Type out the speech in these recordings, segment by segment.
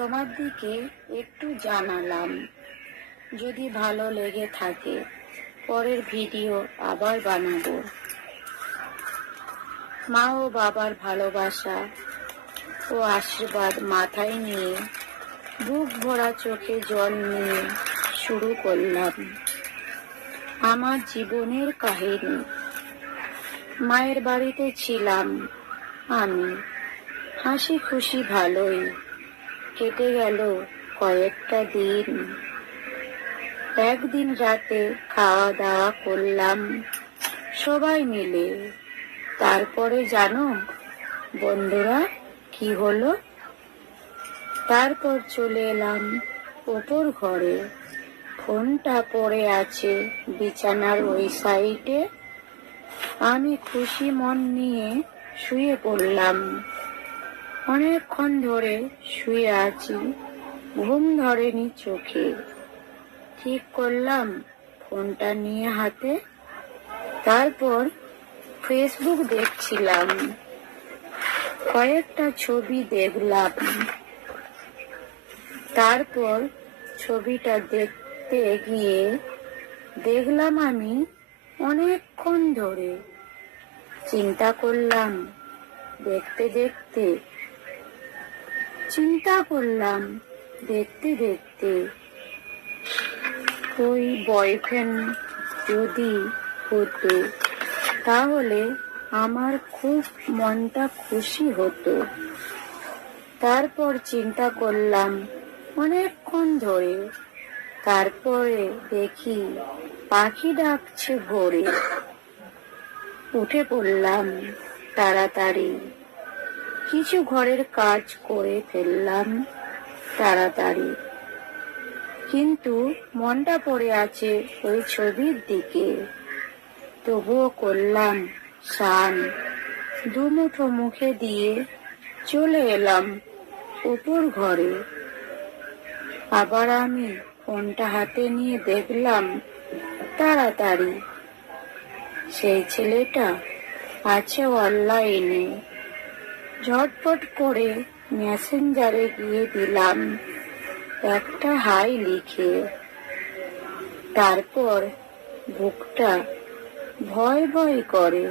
তোমার দিকে একটু জানালাম। যদি ভালো লেগে থাকে পরের ভিডিও আবার বানাবো। মা ও বাবার ভালোবাসা ও আশীর্বাদ মাথায় নিয়ে বুক ভরা চোখে জল নিয়ে শুরু করলাম আমার জীবনের কাহিনী। মায়ের বাড়িতে ছিলাম আমি, হাসি খুশি ভালোই কেটে গেল কয়েকটা দিন। একদিন রাতে খাওয়া দাওয়া করলাম সবাই মিলে। তারপরে জানো বন্ধুরা কি হলো? তারপর চলে এলাম ওপর ঘরে। ফোনটা পড়ে আছে বিছানার ওই সাইডে। আমি খুশি মন নিয়ে শুয়ে পড়লাম। অনেকক্ষণ ধরে শুয়ে আছি, ঘুম ধরেনি চোখে। ঠিক করলাম ফোনটা নিয়ে হাতে। তারপর ফেসবুক দেখছিলাম, কয়েকটা ছবি দেখলাম। তারপর ছবিটা দেখতে গিয়ে দেখলাম আমি অনেকক্ষণ ধরে চিন্তা করলাম। দেখতে দেখতে চিন্তা করলাম, দেখতে দেখতে ওই বয়ফ্রেন্ড যদি হতো তাহলে আমার খুব মনটা খুশি হতো। তারপর চিন্তা করলাম অনেকক্ষণ ধরে। তারপরে দেখি পাখি ডাকছে ভোরে। উঠে পড়লাম তাড়াতাড়ি, কিছু ঘরের কাজ করে ফেললাম তাড়াতাড়ি। কিন্তু মনটা পড়ে আছে ওই ছবির দিকে। তবুও করলাম স্নান, দুমুঠো মুখে দিয়ে চলে এলাম উপর ঘরে। আবার আমি ফোনটা হাতে নিয়ে দেখলাম তাড়াতাড়ি সেই ছেলেটা আছে অনলাইনে। ঝটপট করে মেসেঞ্জারে গিয়ে দিলাম একটা হাই লিখে। তারপর বুকটা ভয় ভয় করে,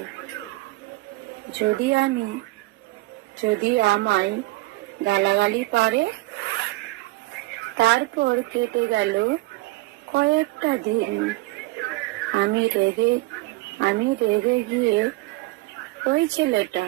যদি আমায় গালাগালি পারে। তারপর কেটে গেল কয়েকটা দিন। আমি রেগে গিয়ে ওই ছেলেটা